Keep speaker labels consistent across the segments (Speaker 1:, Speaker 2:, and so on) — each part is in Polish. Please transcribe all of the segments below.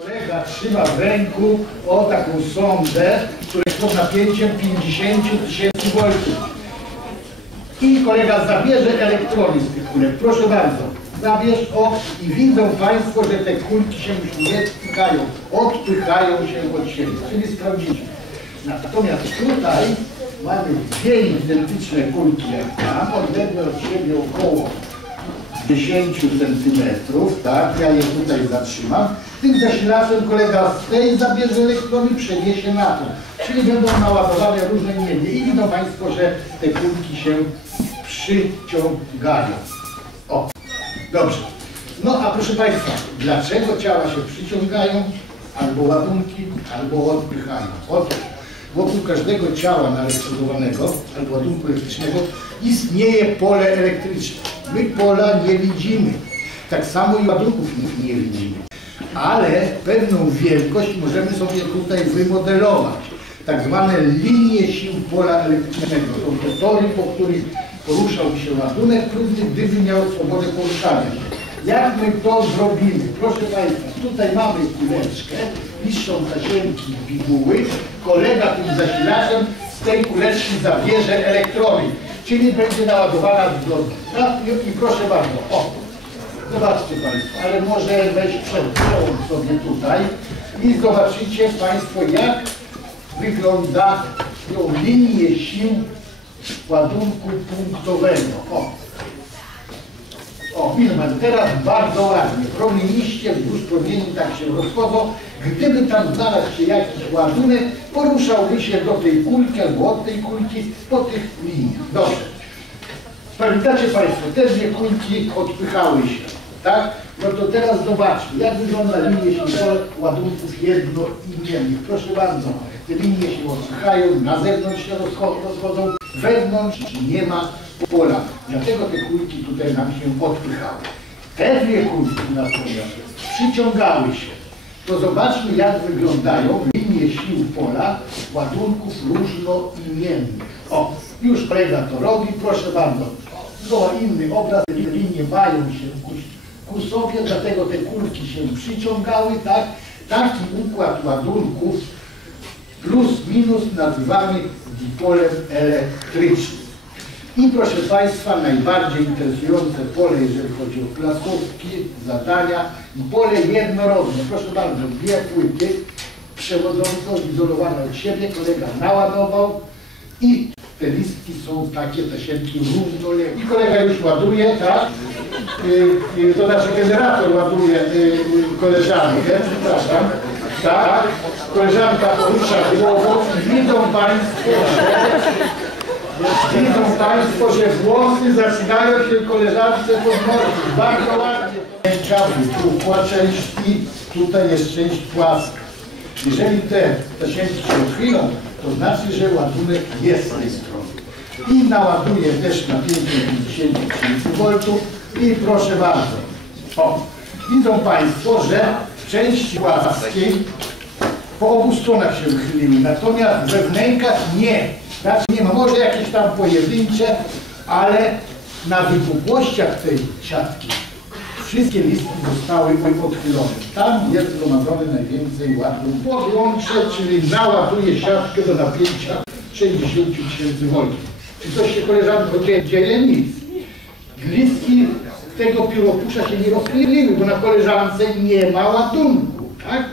Speaker 1: Kolega trzyma w ręku o taką sondę, która jest pod napięciem 50 tysięcy voltów. I kolega zabierze elektrony z tych kulek. Proszę bardzo, zabierz o i widzą Państwo, że te kulki się już nie stykają, odpychają się od siebie, czyli sprawdziliśmy. Natomiast tutaj mamy dwie identyczne kulki jak tam, odległe od siebie około 10 centymetrów, tak, ja je tutaj zatrzymam. Tym zasilaczem kolega z tej zabierze elektrony i przeniesie na to. Czyli będą naładowane różne miednie. I widzą Państwo, że te kulki się przyciągają. O, dobrze. No a proszę Państwa, dlaczego ciała się przyciągają? Albo ładunki, albo odpychają. Otóż wokół każdego ciała naelektrodowanego albo ładunku elektrycznego istnieje pole elektryczne. My pola nie widzimy. Tak samo i ładunków nie, nie widzimy. Ale pewną wielkość możemy sobie tutaj wymodelować. Tak zwane linie sił pola elektrycznego. Są to tory, po których poruszał się ładunek próbny, gdyby miał swobodę poruszania się. Jak my to zrobimy? Proszę Państwa, tutaj mamy kuleczkę, piszczą zasięgi bibuły, kolega tym zasilaczem z tej kuleczki zabierze elektrony, czyli będzie naładowana. Tak? I, I proszę bardzo, o, zobaczcie Państwo, ale może weź przed sobie tutaj i zobaczycie Państwo, jak wygląda tą linię sił ładunku punktowego. O, pan, teraz bardzo ładnie. Promieniście wzdłuż promieni tak się rozchodzą. Gdyby tam znalazł się jakiś ładunek, poruszałby się do tej kulki albo od tej kulki po tych liniach. Dobrze. Pamiętacie Państwo, te dwie kulki odpychały się, tak? No to teraz zobaczmy, jak wygląda linie siłowe ładunków jednoimiennych. Proszę bardzo, te linie się odpychają, na zewnątrz się rozcho- rozchodzą, wewnątrz nie ma pola. Dlatego te kulki tutaj nam się odpychały. Te dwie kulki natomiast przyciągały się. To zobaczmy, jak wyglądają linie sił pola ładunków różnoimiennych. O, już kolega to robi, proszę bardzo. Zgoła inny obraz, linie mają się ku, ku sobie, dlatego te kulki się przyciągały, tak? Taki układ ładunków plus minus nazywamy dipolem elektrycznym. I proszę Państwa, najbardziej interesujące pole, jeżeli chodzi o placówki, zadania pole jednorodne. Proszę bardzo, dwie płyty przewodzące, izolowane od siebie, kolega naładował i te listki są takie zasięgi równoległe. I kolega już ładuje, tak? Y, y, to znaczy generator ładuje y, y, koleżankę, przepraszam. Tak, koleżanka porusza głową i widzą Państwo, że Widzą Państwo, że włosy zaczynają się koleżance podnosić. Bardzo ładnie. Ciągły, tu układ część i tutaj jest część płaska. Jeżeli te zasięgi się odchylą, to znaczy, że ładunek jest z tej strony. I naładuje też na 550 V i proszę bardzo. O, widzą Państwo, że w części płaskiej po obu stronach się wychyliły, natomiast we wnękach nie. Znaczy nie ma, może jakieś tam pojedyncze, ale na wypukłościach tej siatki wszystkie listki zostały odchylone. Tam jest zgromadzone najwięcej ładunku. Podłączę, czyli naładuję siatkę do napięcia 60 tysięcy V. Czy coś się koleżanko dzieje? dzieje? Nic. Listki tego pióropusza się nie rozchyliły, bo na koleżance nie ma ładunku, tak?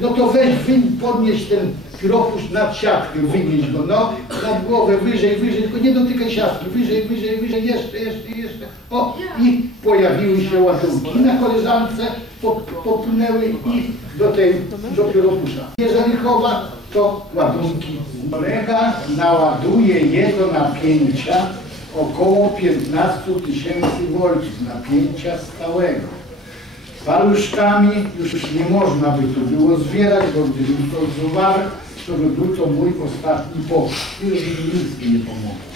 Speaker 1: No to weź, wy, podnieś ten pióropusz nad siatkę, wynieś go, no, nad głowę, wyżej, wyżej, tylko nie dotykaj siatki, wyżej, wyżej, wyżej, jeszcze, jeszcze, jeszcze. O, i pojawiły się ładunki. Na koleżance po- popłynęły i do tej, do pióropusza. Jeżeli chowa, to ładunki. Kolega naładuje jego napięcia około 15 tysięcy voltów, napięcia stałego. Paluszkami już nie można by tu było zbierać, bo gdyby to zwarł, to by był to mój ostatni pokój. Już by mi nic nie pomogło.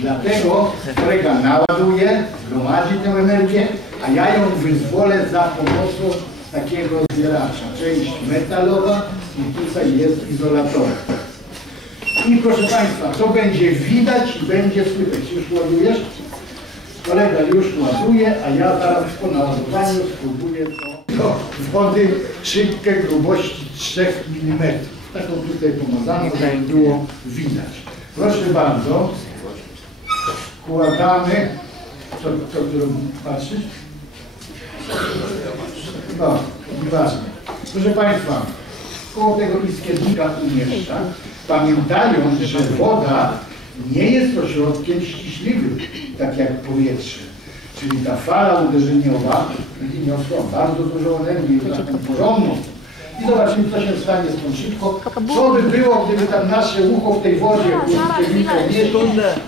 Speaker 1: Dlatego kolega naładuje, gromadzi tę energię, a ja ją wyzwolę za pomocą takiego zbieracza. Część metalowa i tutaj jest izolatorem. I proszę Państwa, to będzie widać i będzie słychać. Już ładujesz? Kolega już ładuje, a ja zaraz po naładowaniu spróbuję to. do wody szybkę grubości 3 mm. Taką tutaj pomazankę, jak było widać. Proszę bardzo, wkładamy, co, co patrzysz? No, nieważne. Proszę Państwa, koło tego iskiednika umieszcza, pamiętając, że woda nie jest ośrodkiem ściśliwym, tak jak powietrze. Czyli ta fala uderzeniowa niosła bardzo dużą energię, taką porządną. I zobaczymy, co się stanie z tą szybko. Co by było, gdyby tam nasze ucho w tej wodzie nie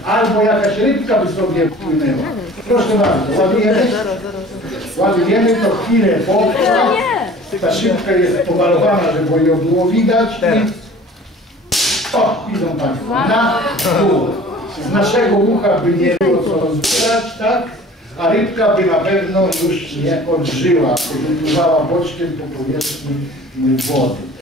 Speaker 1: albo jakaś rybka by sobie płynęła. Proszę bardzo, ładujemy? Ładujemy to chwilę potrwa. Ta szybka jest pomalowana, żeby ją było widać. I... O, widzą Państwo, na dół. Z naszego ucha by nie było co rozbierać, tak? A rybka by na pewno już nie odżyła, by pływała boczkiem po powierzchni wody.